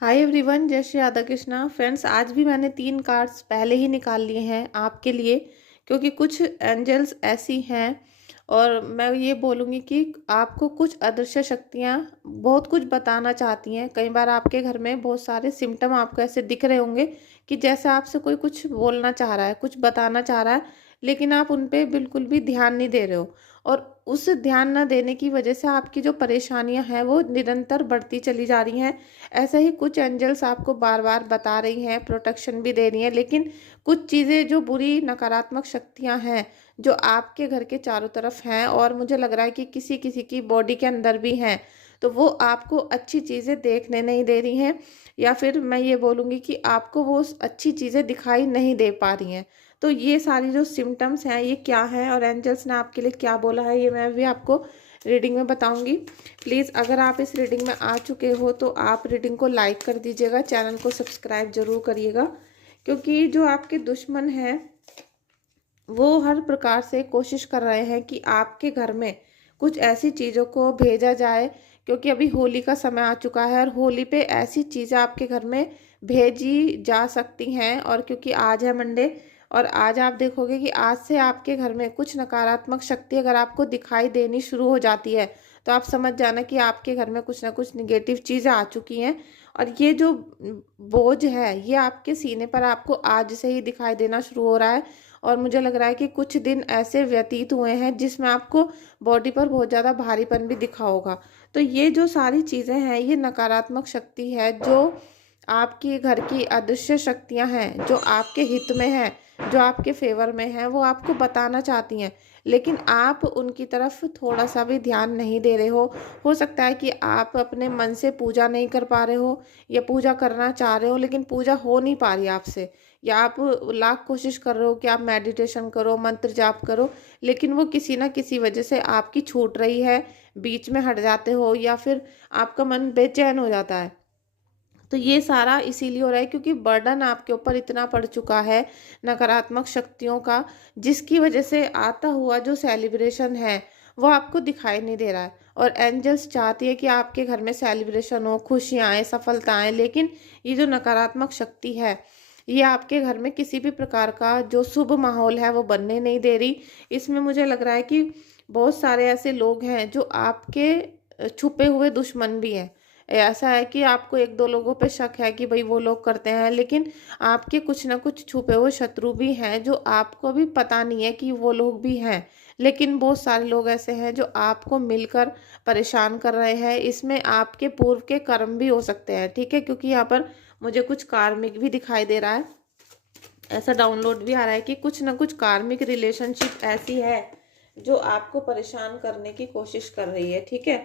Hi everyone, जय Shri Radha Krishna. Friends, आज भी मैंने 3 कार्ड्स पहले ही निकाल लिए हैं आपके लिए, क्योंकि कुछ एंजल्स ऐसी हैं और मैं ये बोलूँगी कि आपको कुछ अदृश्य शक्तियाँ बहुत कुछ बताना चाहती हैं। कई बार आपके घर में बहुत सारे सिम्टम आपको ऐसे दिख रहे होंगे कि जैसे आपसे कोई कुछ बोलना चाह रहा है, कुछ बताना चाह रहा है, लेकिन आप उन पे बिल्कुल भी ध्यान नहीं दे रहे हो। और उस ध्यान न देने की वजह से आपकी जो परेशानियां हैं वो निरंतर बढ़ती चली जा रही हैं। ऐसे ही कुछ एंजल्स आपको बार बार बता रही हैं, प्रोटेक्शन भी दे रही हैं, लेकिन कुछ चीज़ें जो बुरी नकारात्मक शक्तियां हैं जो आपके घर के चारों तरफ हैं और मुझे लग रहा है कि किसी किसी की बॉडी के अंदर भी हैं, तो वो आपको अच्छी चीज़ें देखने नहीं दे रही हैं, या फिर मैं ये बोलूँगी कि आपको वो अच्छी चीज़ें दिखाई नहीं दे पा रही हैं। तो ये सारी जो सिम्टम्स हैं ये क्या हैं और एंजल्स ने आपके लिए क्या बोला है, ये मैं भी आपको रीडिंग में बताऊंगी। प्लीज़ अगर आप इस रीडिंग में आ चुके हो तो आप रीडिंग को लाइक कर दीजिएगा, चैनल को सब्सक्राइब जरूर करिएगा, क्योंकि जो आपके दुश्मन हैं वो हर प्रकार से कोशिश कर रहे हैं कि आपके घर में कुछ ऐसी चीज़ों को भेजा जाए, क्योंकि अभी होली का समय आ चुका है और होली पे ऐसी चीज़ें आपके घर में भेजी जा सकती हैं। और क्योंकि आज है मंडे और आज आप देखोगे कि आज से आपके घर में कुछ नकारात्मक शक्ति अगर आपको दिखाई देनी शुरू हो जाती है तो आप समझ जाना कि आपके घर में कुछ ना कुछ निगेटिव चीज़ें आ चुकी हैं। और ये जो बोझ है ये आपके सीने पर आपको आज से ही दिखाई देना शुरू हो रहा है। और मुझे लग रहा है कि कुछ दिन ऐसे व्यतीत हुए हैं जिसमें आपको बॉडी पर बहुत ज़्यादा भारीपन भी दिखा होगा। तो ये जो सारी चीज़ें हैं ये नकारात्मक शक्ति है, जो आपके घर की अदृश्य शक्तियां हैं, जो आपके हित में हैं, जो आपके फेवर में हैं, वो आपको बताना चाहती हैं, लेकिन आप उनकी तरफ थोड़ा सा भी ध्यान नहीं दे रहे हो सकता है कि आप अपने मन से पूजा नहीं कर पा रहे हो या पूजा करना चाह रहे हो लेकिन पूजा हो नहीं पा रही आपसे, या आप लाख कोशिश कर रहे हो कि आप मेडिटेशन करो, मंत्र जाप करो, लेकिन वो किसी ना किसी वजह से आपकी छूट रही है, बीच में हट जाते हो या फिर आपका मन बेचैन हो जाता है। तो ये सारा इसीलिए हो रहा है क्योंकि बर्डन आपके ऊपर इतना पड़ चुका है नकारात्मक शक्तियों का, जिसकी वजह से आता हुआ जो सेलिब्रेशन है वो आपको दिखाई नहीं दे रहा है। और एंजल्स चाहती है कि आपके घर में सेलिब्रेशन हो, खुशियाँ आए, सफलता आए, लेकिन ये जो नकारात्मक शक्ति है ये आपके घर में किसी भी प्रकार का जो शुभ माहौल है वो बनने नहीं दे रही। इसमें मुझे लग रहा है कि बहुत सारे ऐसे लोग हैं जो आपके छुपे हुए दुश्मन भी हैं। ऐसा है कि आपको एक दो लोगों पे शक है कि भाई वो लोग करते हैं, लेकिन आपके कुछ ना कुछ छुपे हुए शत्रु भी हैं जो आपको भी पता नहीं है कि वो लोग भी हैं। लेकिन बहुत सारे लोग ऐसे हैं जो आपको मिलकर परेशान कर रहे हैं। इसमें आपके पूर्व के कर्म भी हो सकते हैं, ठीक है, क्योंकि यहाँ पर मुझे कुछ कार्मिक भी दिखाई दे रहा है, ऐसा डाउनलोड भी आ रहा है कि कुछ ना कुछ कार्मिक रिलेशनशिप ऐसी है जो आपको परेशान करने की कोशिश कर रही है, ठीक है।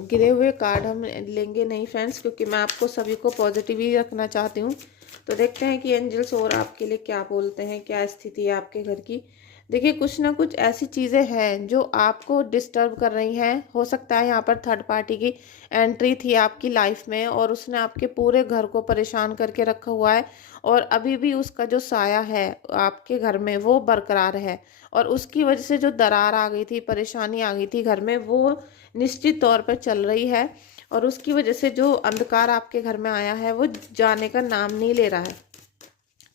गिरे हुए कार्ड हम लेंगे नहीं फ्रेंड्स, क्योंकि मैं आपको सभी को पॉजिटिव ही रखना चाहती हूँ। तो देखते हैं कि एंजल्स और आपके लिए क्या बोलते हैं, क्या स्थिति है आपके घर की। देखिए, कुछ ना कुछ ऐसी चीज़ें हैं जो आपको डिस्टर्ब कर रही हैं। हो सकता है यहाँ पर थर्ड पार्टी की एंट्री थी आपकी लाइफ में और उसने आपके पूरे घर को परेशान करके रखा हुआ है, और अभी भी उसका जो साया है आपके घर में वो बरकरार है। और उसकी वजह से जो दरार आ गई थी, परेशानी आ गई थी घर में, वो निश्चित तौर पर चल रही है। और उसकी वजह से जो अंधकार आपके घर में आया है वो जाने का नाम नहीं ले रहा है,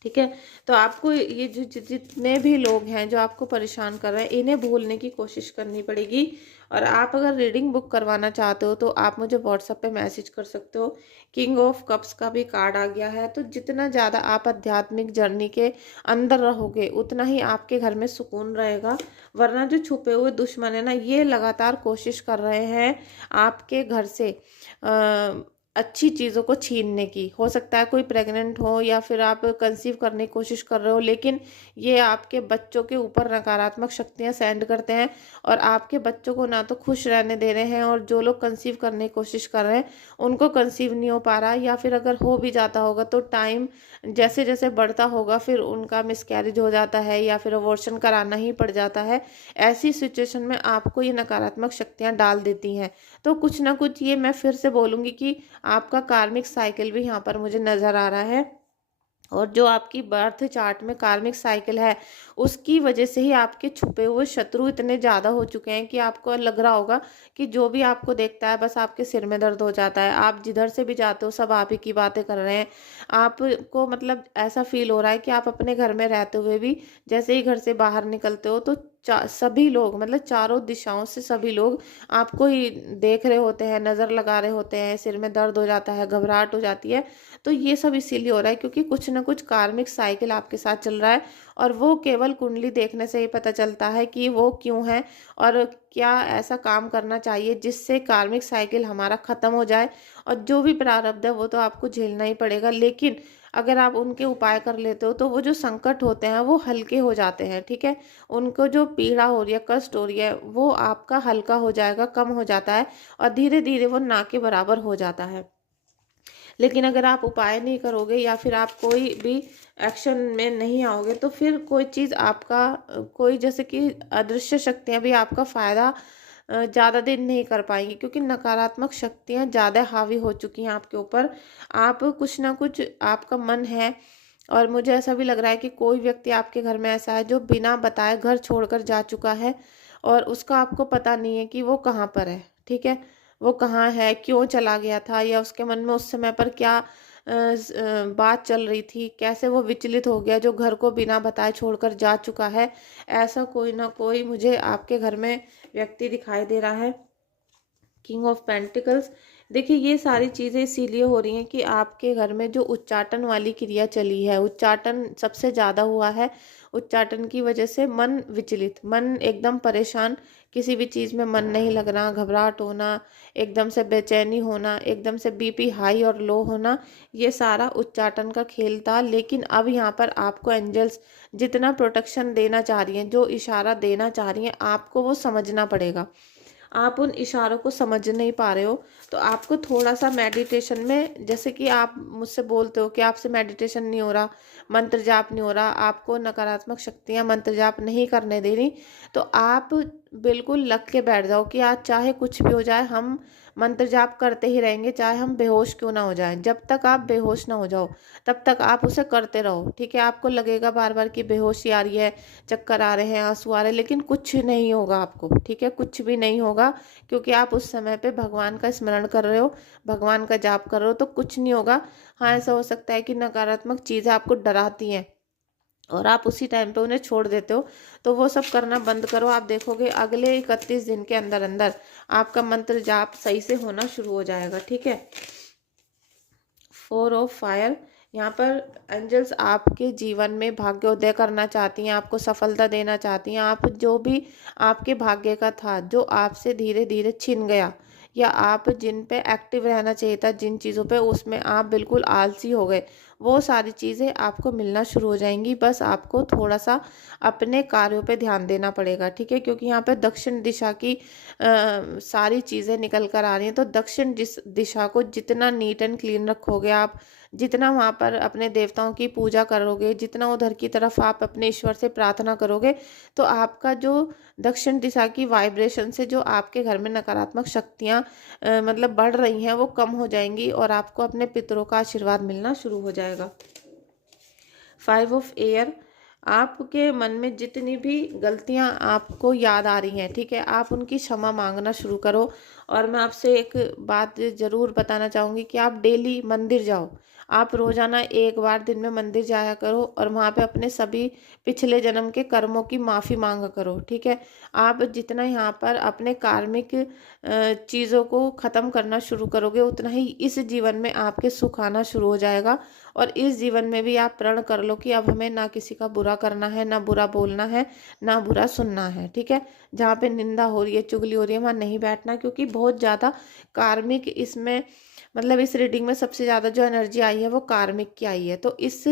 ठीक है। तो आपको ये जो जितने भी लोग हैं जो आपको परेशान कर रहे हैं इन्हें भूलने की कोशिश करनी पड़ेगी। और आप अगर रीडिंग बुक करवाना चाहते हो तो आप मुझे व्हाट्सएप पे मैसेज कर सकते हो। किंग ऑफ कप्स का भी कार्ड आ गया है, तो जितना ज़्यादा आप आध्यात्मिक जर्नी के अंदर रहोगे उतना ही आपके घर में सुकून रहेगा। वरना जो छुपे हुए दुश्मन है ना, ये लगातार कोशिश कर रहे हैं आपके घर से अच्छी चीज़ों को छीनने की। हो सकता है कोई प्रेग्नेंट हो या फिर आप कंसीव करने की कोशिश कर रहे हो, लेकिन ये आपके बच्चों के ऊपर नकारात्मक शक्तियां सेंड करते हैं और आपके बच्चों को ना तो खुश रहने दे रहे हैं, और जो लोग कंसीव करने की कोशिश कर रहे हैं उनको कंसीव नहीं हो पा रहा, या फिर अगर हो भी जाता होगा तो टाइम जैसे जैसे बढ़ता होगा फिर उनका मिसकैरेज हो जाता है या फिर अबॉर्शन कराना ही पड़ जाता है। ऐसी सिचुएशन में आपको ये नकारात्मक शक्तियाँ डाल देती हैं। तो कुछ ना कुछ, ये मैं फिर से बोलूँगी कि आपका कार्मिक साइकिल भी यहाँ पर मुझे नज़र आ रहा है, और जो आपकी बर्थ चार्ट में कार्मिक साइकिल है उसकी वजह से ही आपके छुपे हुए शत्रु इतने ज़्यादा हो चुके हैं कि आपको लग रहा होगा कि जो भी आपको देखता है बस आपके सिर में दर्द हो जाता है। आप जिधर से भी जाते हो सब आप ही की बातें कर रहे हैं। आपको मतलब ऐसा फ़ील हो रहा है कि आप अपने घर में रहते हुए भी जैसे ही घर से बाहर निकलते हो तो सभी लोग मतलब चारों दिशाओं से सभी लोग आपको ही देख रहे होते हैं, नज़र लगा रहे होते हैं, सिर में दर्द हो जाता है, घबराहट हो जाती है। तो ये सब इसीलिए हो रहा है क्योंकि कुछ ना कुछ कार्मिक साइकिल आपके साथ चल रहा है और वो केवल कुंडली देखने से ही पता चलता है कि वो क्यों है और क्या ऐसा काम करना चाहिए जिससे कार्मिक साइकिल हमारा ख़त्म हो जाए। और जो भी प्रारब्ध है वो तो आपको झेलना ही पड़ेगा, लेकिन अगर आप उनके उपाय कर लेते हो तो वो जो संकट होते हैं वो हल्के हो जाते हैं, ठीक है। उनको जो पीड़ा हो रही है, कष्ट हो रही है, वो आपका हल्का हो जाएगा, कम हो जाता है और धीरे धीरे वो ना के बराबर हो जाता है। लेकिन अगर आप उपाय नहीं करोगे या फिर आप कोई भी एक्शन में नहीं आओगे तो फिर कोई चीज़ आपका कोई जैसे कि अदृश्य शक्तियाँ भी आपका फ़ायदा ज़्यादा दिन नहीं कर पाएंगी क्योंकि नकारात्मक शक्तियाँ ज़्यादा हावी हो चुकी हैं आपके ऊपर। आप कुछ ना कुछ आपका मन है और मुझे ऐसा भी लग रहा है कि कोई व्यक्ति आपके घर में ऐसा है जो बिना बताए घर छोड़कर जा चुका है और उसका आपको पता नहीं है कि वो कहाँ पर है, ठीक है। वो कहाँ है, क्यों चला गया था या उसके मन में उस समय पर क्या बात चल रही थी, कैसे वो विचलित हो गया जो घर को बिना बताए छोड़कर जा चुका है। ऐसा कोई ना कोई मुझे आपके घर में व्यक्ति दिखाई दे रहा है। किंग ऑफ पेंटिकल्स, देखिए ये सारी चीज़ें इसीलिए हो रही हैं कि आपके घर में जो उच्चाटन वाली क्रिया चली है, उच्चाटन सबसे ज़्यादा हुआ है। उच्चाटन की वजह से मन विचलित, मन एकदम परेशान, किसी भी चीज़ में मन नहीं लगना, घबराहट होना, एकदम से बेचैनी होना, एकदम से बीपी हाई और लो होना, ये सारा उच्चाटन का खेल था। लेकिन अब यहाँ पर आपको एंजल्स जितना प्रोटेक्शन देना चाह रही हैं, जो इशारा देना चाह रही हैं, आपको वो समझना पड़ेगा। आप उन इशारों को समझ नहीं पा रहे हो तो आपको थोड़ा सा मेडिटेशन में, जैसे कि आप मुझसे बोलते हो कि आपसे मेडिटेशन नहीं हो रहा, मंत्र जाप नहीं हो रहा, आपको नकारात्मक शक्तियाँ मंत्र जाप नहीं करने दे रही, तो आप बिल्कुल लग के बैठ जाओ कि आज चाहे कुछ भी हो जाए हम मंत्र जाप करते ही रहेंगे, चाहे हम बेहोश क्यों ना हो जाएं। जब तक आप बेहोश ना हो जाओ तब तक आप उसे करते रहो, ठीक है। आपको लगेगा बार बार कि बेहोशी आ रही है, चक्कर आ रहे हैं, आंसू आ रहे हैं, लेकिन कुछ नहीं होगा आपको, ठीक है, कुछ भी नहीं होगा क्योंकि आप उस समय पे भगवान का स्मरण कर रहे हो, भगवान का जाप कर रहे हो, तो कुछ नहीं होगा। हाँ, ऐसा हो सकता है कि नकारात्मक चीज़ें आपको डराती हैं और आप उसी टाइम पे उन्हें छोड़ देते हो, तो वो सब करना बंद करो। आप देखोगे अगले 31 दिन के अंदर अंदर आपका मंत्र जाप सही से होना शुरू हो जाएगा, ठीक है। 4 ऑफ फायर, यहाँ पर एंजल्स आपके जीवन में भाग्योदय करना चाहती हैं, आपको सफलता देना चाहती हैं। आप जो भी आपके भाग्य का था, जो आपसे धीरे धीरे छिन गया, या आप जिन पे एक्टिव रहना चाहिए था, जिन चीज़ों पे, उसमें आप बिल्कुल आलसी हो गए, वो सारी चीज़ें आपको मिलना शुरू हो जाएंगी। बस आपको थोड़ा सा अपने कार्यों पे ध्यान देना पड़ेगा, ठीक है, क्योंकि यहाँ पे दक्षिण दिशा की सारी चीज़ें निकल कर आ रही हैं। तो दक्षिण दिशा को जितना नीट एंड क्लीन रखोगे आप, जितना वहाँ पर अपने देवताओं की पूजा करोगे, जितना उधर की तरफ आप अपने ईश्वर से प्रार्थना करोगे, तो आपका जो दक्षिण दिशा की वाइब्रेशन से जो आपके घर में नकारात्मक शक्तियाँ मतलब बढ़ रही हैं वो कम हो जाएंगी और आपको अपने पितरों का आशीर्वाद मिलना शुरू हो जाएगा। 5 ऑफ एयर, आपके मन में जितनी भी गलतियां आपको याद आ रही हैं, ठीक है, आप उनकी क्षमा मांगना शुरू करो। और मैं आपसे एक बात ज़रूर बताना चाहूँगी कि आप डेली मंदिर जाओ। आप रोज़ाना एक बार दिन में मंदिर जाया करो और वहाँ पे अपने सभी पिछले जन्म के कर्मों की माफ़ी मांगा करो, ठीक है। आप जितना यहाँ पर अपने कार्मिक चीज़ों को ख़त्म करना शुरू करोगे उतना ही इस जीवन में आपके सुख आना शुरू हो जाएगा। और इस जीवन में भी आप प्रण कर लो कि अब हमें ना किसी का बुरा करना है, ना बुरा बोलना है, ना बुरा सुनना है, ठीक है। जहाँ पे निंदा हो रही है, चुगली हो रही है, वहाँ नहीं बैठना, क्योंकि बहुत ज़्यादा कार्मिक इसमें मतलब इस रीडिंग में सबसे ज़्यादा जो एनर्जी आई है वो कार्मिक की आई है। तो इस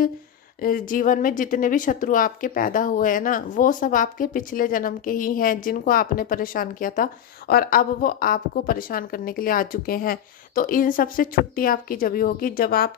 जीवन में जितने भी शत्रु आपके पैदा हुए हैं ना, वो सब आपके पिछले जन्म के ही हैं जिनको आपने परेशान किया था और अब वो आपको परेशान करने के लिए आ चुके हैं। तो इन सब से छुट्टी आपकी जब ही होगी जब आप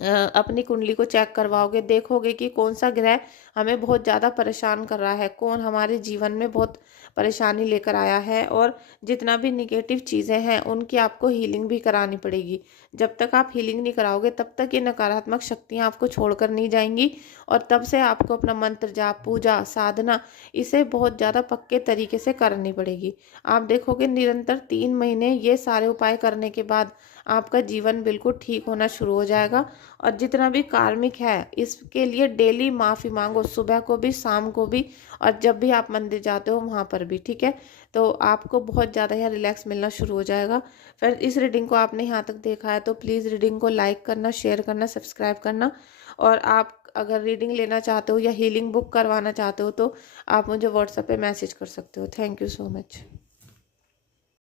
अपनी कुंडली को चेक करवाओगे, देखोगे कि कौन सा ग्रह हमें बहुत ज़्यादा परेशान कर रहा है, कौन हमारे जीवन में बहुत परेशानी लेकर आया है, और जितना भी निगेटिव चीज़ें हैं उनकी आपको हीलिंग भी करानी पड़ेगी। जब तक आप हीलिंग नहीं कराओगे तब तक ये नकारात्मक शक्तियाँ आपको छोड़कर नहीं जाएंगी, और तब से आपको अपना मंत्र जाप, पूजा, साधना इसे बहुत ज़्यादा पक्के तरीके से करनी पड़ेगी। आप देखोगे निरंतर 3 महीने ये सारे उपाय करने के बाद आपका जीवन बिल्कुल ठीक होना शुरू हो जाएगा। और जितना भी कार्मिक है इसके लिए डेली माफ़ी मांगो, सुबह को भी, शाम को भी, और जब भी आप मंदिर जाते हो वहाँ पर भी, ठीक है। तो आपको बहुत ज़्यादा यहाँ रिलैक्स मिलना शुरू हो जाएगा। फिर इस रीडिंग को आपने यहाँ तक देखा है तो प्लीज़ रीडिंग को लाइक करना, शेयर करना, सब्सक्राइब करना। और आप अगर रीडिंग लेना चाहते हो या हीलिंग बुक करवाना चाहते हो तो आप मुझे व्हाट्सएप पे मैसेज कर सकते हो। Thank you so much.